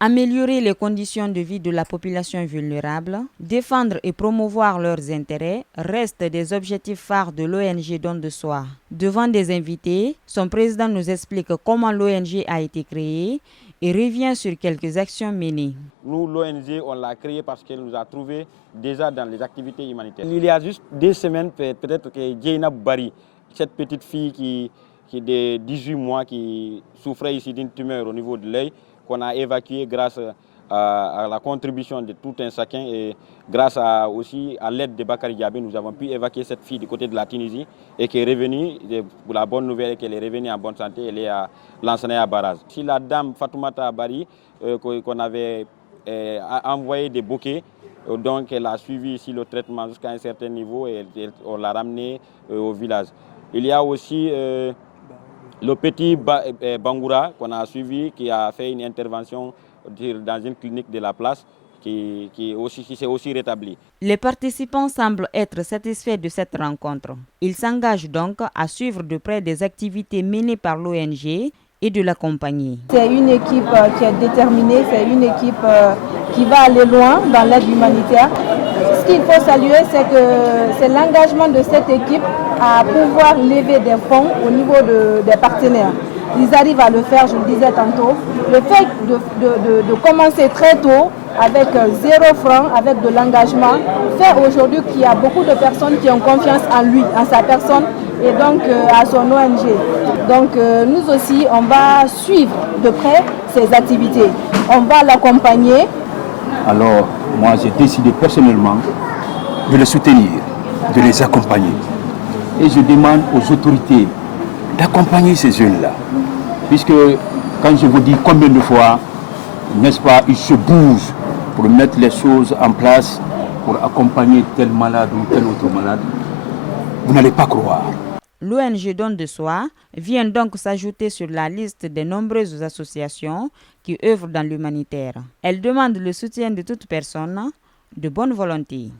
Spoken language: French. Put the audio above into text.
Améliorer les conditions de vie de la population vulnérable, défendre et promouvoir leurs intérêts restent des objectifs phares de l'ONG Don de Soi. Devant des invités, son président nous explique comment l'ONG a été créée et revient sur quelques actions menées. Nous, l'ONG, on l'a créée parce qu'elle nous a trouvés déjà dans les activités humanitaires. Il y a juste 2 semaines, peut-être que Jaina Bari, cette petite fille qui de 18 mois qui souffrait ici d'une tumeur au niveau de l'œil, qu'on a évacué grâce à la contribution de tout un chacun et grâce aussi à l'aide de Bakary Diabé, nous avons pu évacuer cette fille du côté de la Tunisie et qui est revenue, pour la bonne nouvelle est qu'elle est revenue en bonne santé, elle est à Lansana à Baraz. Si la dame Fatoumata Bari, qu'on avait envoyé des bouquets, donc elle a suivi ici le traitement jusqu'à un certain niveau et on l'a ramenée au village. Il y a aussi le petit Bangoura qu'on a suivi, qui a fait une intervention dans une clinique de la place, qui s'est aussi rétabli. Les participants semblent être satisfaits de cette rencontre. Ils s'engagent donc à suivre de près des activités menées par l'ONG et de l'accompagner. C'est une équipe qui est déterminée, c'est une équipe qui va aller loin dans l'aide humanitaire. Ce qu'il faut saluer, c'est l'engagement de cette équipe à pouvoir lever des fonds au niveau des partenaires. Ils arrivent à le faire, je le disais tantôt. Le fait de commencer très tôt, avec 0 franc, avec de l'engagement, fait aujourd'hui qu'il y a beaucoup de personnes qui ont confiance en lui, en sa personne et donc à son ONG. Donc nous aussi, on va suivre de près ses activités. On va l'accompagner. Alors, moi, j'ai décidé personnellement de les soutenir, de les accompagner. Et je demande aux autorités d'accompagner ces jeunes-là. Puisque, quand je vous dis combien de fois, n'est-ce pas, ils se bougent pour mettre les choses en place, pour accompagner tel malade ou tel autre malade, vous n'allez pas croire. L'ONG Don de Soi vient donc s'ajouter sur la liste des nombreuses associations qui œuvrent dans l'humanitaire. Elle demande le soutien de toute personne de bonne volonté.